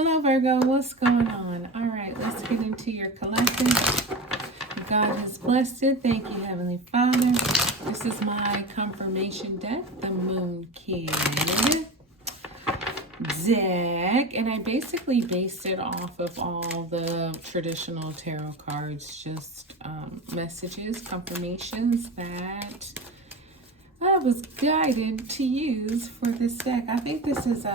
Hello, Virgo. What's going on? All right, let's get into your collective. God has blessed it. Thank you, Heavenly Father. This is my confirmation deck, the Moon Kid deck. And I basically based it off of all the traditional tarot cards, just messages, confirmations that I was guided to use for this deck. I think this is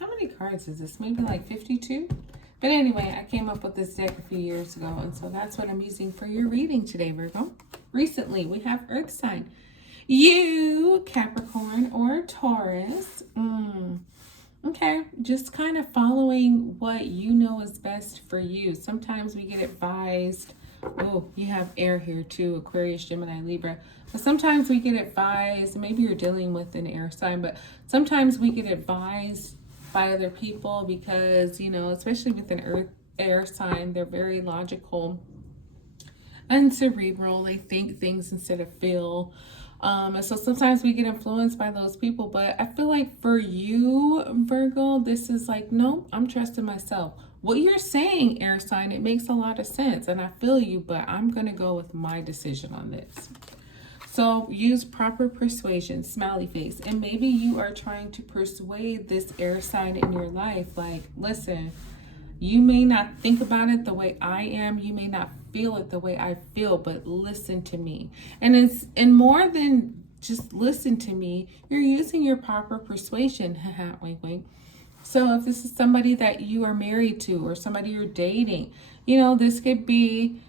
how many cards is this? Maybe like 52? But anyway, I came up with this deck a few years ago, and so that's what I'm using for your reading today, Virgo. Recently, we have Earth sign. You, Capricorn or Taurus. Okay, just kind of following what you know is best for you. Sometimes we get advised, oh, you have air here too, Aquarius, Gemini, Libra. But sometimes we get advised, maybe you're dealing with an air sign, but sometimes we get advised by other people because, you know, especially with an air sign, they're very logical and cerebral. They think things instead of feel. And so sometimes we get influenced by those people, but I feel like for you, Virgo, this is like, no, I'm trusting myself. What you're saying, air sign, it makes a lot of sense, and I feel you, but I'm going to go with my decision on this. So use proper persuasion, smiley face. And maybe you are trying to persuade this air sign in your life. Like, listen, you may not think about it the way I am. You may not feel it the way I feel, but listen to me. And more than just listen to me, you're using your proper persuasion. Wink, wink. So if this is somebody that you are married to or somebody you're dating, you know, this could be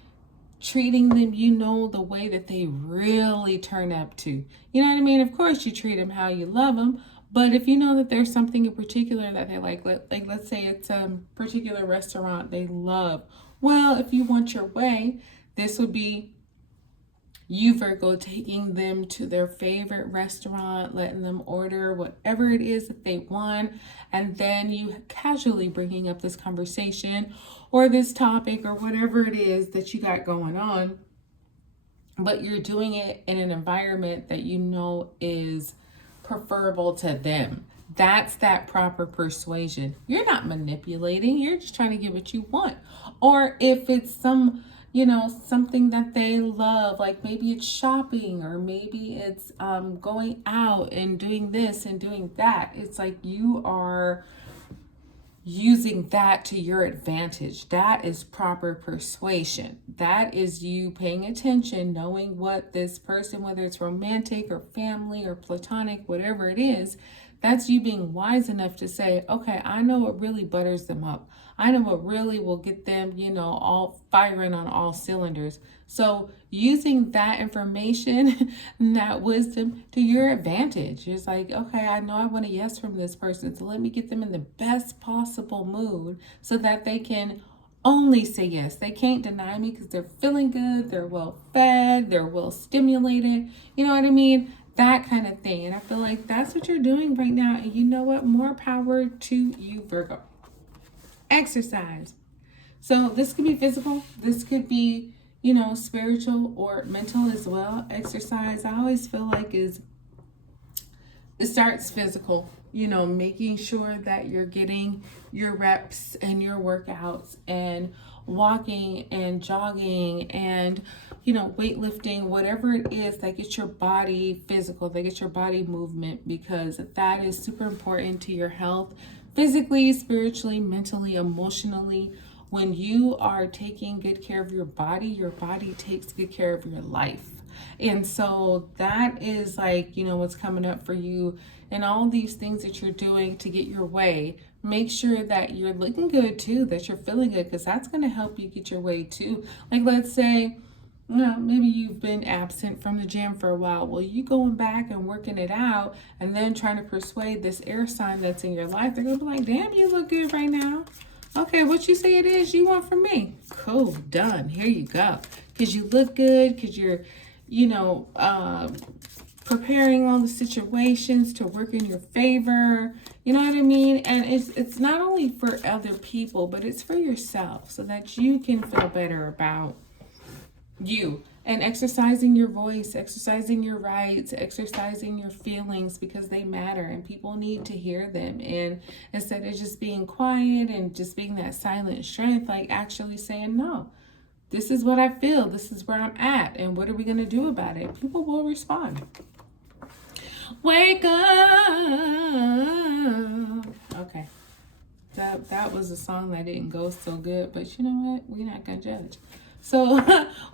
treating them, you know, the way that they really turn up to. You know what I mean? Of course, you treat them how you love them. But if you know that there's something in particular that they like let's say it's a particular restaurant they love. Well, if you want your way, this would be you, Virgo, taking them to their favorite restaurant, letting them order whatever it is that they want, and then you casually bringing up this conversation or this topic or whatever it is that you got going on, but you're doing it in an environment that you know is preferable to them. That's that proper persuasion. You're not manipulating. You're just trying to get what you want. Or if it's something that they love, like maybe it's shopping or maybe it's going out and doing this and doing that. It's like you are using that to your advantage. That is proper persuasion. That is you paying attention, knowing what this person, whether it's romantic or family or platonic, whatever it is, that's you being wise enough to say, okay, I know what really butters them up. I know what really will get them, you know, all firing on all cylinders. So using that information, that wisdom to your advantage. It's like, okay, I know I want a yes from this person. So let me get them in the best possible mood so that they can only say yes. They can't deny me because they're feeling good. They're well fed. They're well stimulated. You know what I mean? That kind of thing. And I feel like that's what you're doing right now. And you know what? More power to you, Virgo. Exercise. So this could be physical. This could be, you know, spiritual or mental as well. Exercise, I always feel like it starts physical. You know, making sure that you're getting your reps and your workouts and walking and jogging and, you know, weightlifting, whatever it is that gets your body physical, that gets your body movement, because that is super important to your health, physically, spiritually, mentally, emotionally. When you are taking good care of your body takes good care of your life. And so that is like, you know, what's coming up for you and all these things that you're doing to get your way. Make sure that you're looking good too, that you're feeling good, because that's going to help you get your way too. Like, let's say, maybe you've been absent from the gym for a while. Well, you going back and working it out and then trying to persuade this air sign that's in your life. They're going to be like, damn, you look good right now. Okay, what you say it is you want from me? Cool, done. Here you go. Because you look good, because you're, you know, preparing all the situations to work in your favor. You know what I mean? And it's not only for other people, but it's for yourself so that you can feel better about you. and exercising your voice, exercising your rights, exercising your feelings, because they matter and people need to hear them. And instead of just being quiet and just being that silent strength, like actually saying, no, this is what I feel, this is where I'm at, and what are we going to do about it? People will respond. Wake up. Okay. That was a song that didn't go so good, but you know what? We're not going to judge. So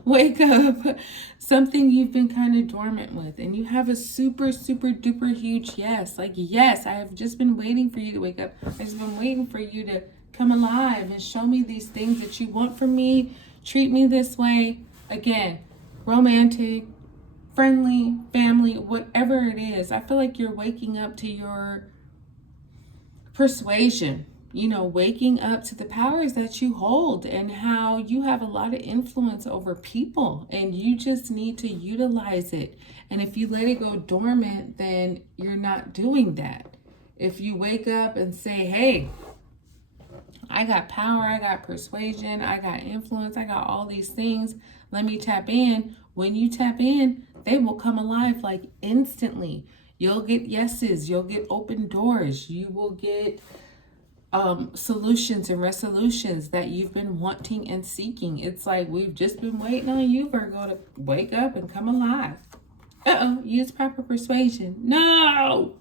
wake up, something you've been kind of dormant with, and you have a super, super duper huge yes. Like, yes, I have just been waiting for you to wake up. I've just been waiting for you to come alive and show me these things that you want from me. Treat me this way. Again, romantic, friendly, family, whatever it is. I feel like you're waking up to your persuasion. You know, waking up to the powers that you hold and how you have a lot of influence over people, and you just need to utilize it. And if you let it go dormant, then you're not doing that. If you wake up and say, hey, I got power, I got persuasion, I got influence, I got all these things, let me tap in. When you tap in, they will come alive like instantly. You'll get yeses, you'll get open doors, you will get solutions and resolutions that you've been wanting and seeking. It's like we've just been waiting on you, Virgo, to wake up and come alive. Use proper persuasion. No!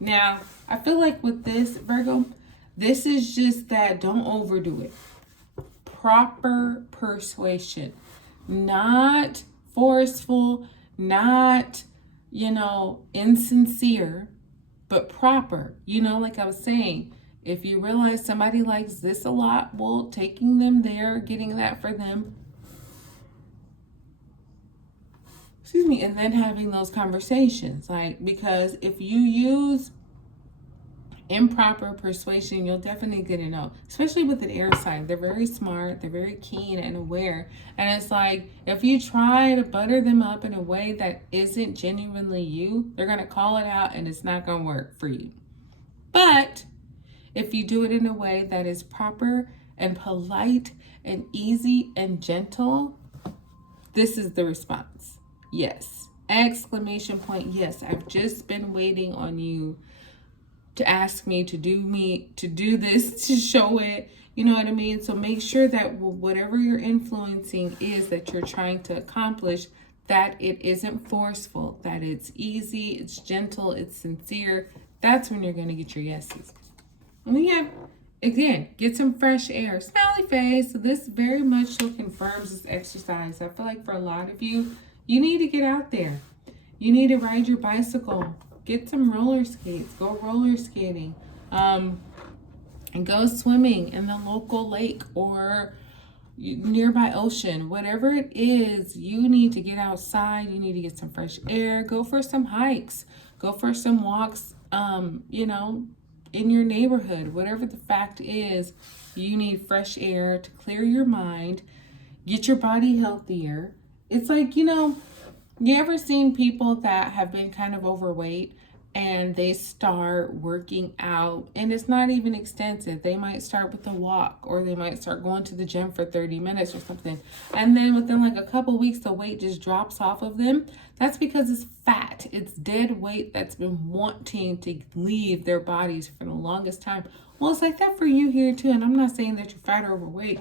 Now, I feel like with this, Virgo, this is just that, don't overdo it. Proper persuasion. Not forceful, not, insincere, but proper. Like I was saying, if you realize somebody likes this a lot, well, taking them there, getting that for them, and then having those conversations. Because if you use improper persuasion, you'll definitely get a no. Especially with an air sign. They're very smart, they're very keen and aware. And it's like, if you try to butter them up in a way that isn't genuinely you, they're going to call it out and it's not going to work for you. But if you do it in a way that is proper and polite and easy and gentle, this is the response. Yes. Exclamation point. Yes, I've just been waiting on you to ask me to do this, to show it. You know what I mean? So make sure that whatever you're influencing is that you're trying to accomplish, that it isn't forceful, that it's easy, it's gentle, it's sincere. That's when you're going to get your yeses. And then you have, again, get some fresh air. Smiley face. So this very much so confirms this exercise. I feel like for a lot of you, you need to get out there. You need to ride your bicycle. Get some roller skates. Go roller skating. And go swimming in the local lake or nearby ocean. Whatever it is, you need to get outside. You need to get some fresh air. Go for some hikes. Go for some walks, in your neighborhood. Whatever the fact is, you need fresh air to clear your mind, get your body healthier. It's like, you ever seen people that have been kind of overweight and they start working out, and it's not even extensive. They might start with a walk, or they might start going to the gym for 30 minutes or something. And then within like a couple weeks, the weight just drops off of them. That's because it's fat. It's dead weight that's been wanting to leave their bodies for the longest time. Well, it's like that for you here too. And I'm not saying that you're fat or overweight,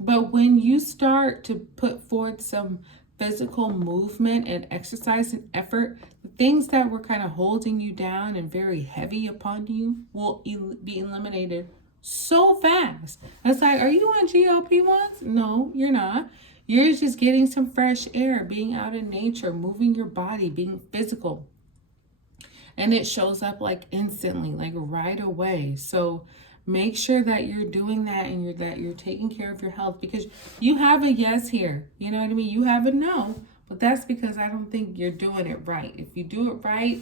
but when you start to put forth some physical movement and exercise and effort, the things that were kind of holding you down and very heavy upon you will be eliminated so fast. It's like, are you on GLP-1s? No, you're not. You're just getting some fresh air, being out in nature, moving your body, being physical. And it shows up like instantly, like right away. So make sure that you're doing that and that you're taking care of your health, because you have a yes here. You know what I mean? You have a no, but that's because I don't think you're doing it right. If you do it right,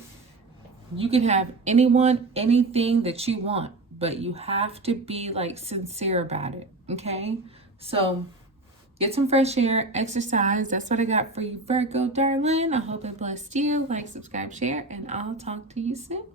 you can have anyone, anything that you want, but you have to be like sincere about it. Okay? So get some fresh air, exercise. That's what I got for you, Virgo, darling. I hope it blessed you. Like, subscribe, share, and I'll talk to you soon.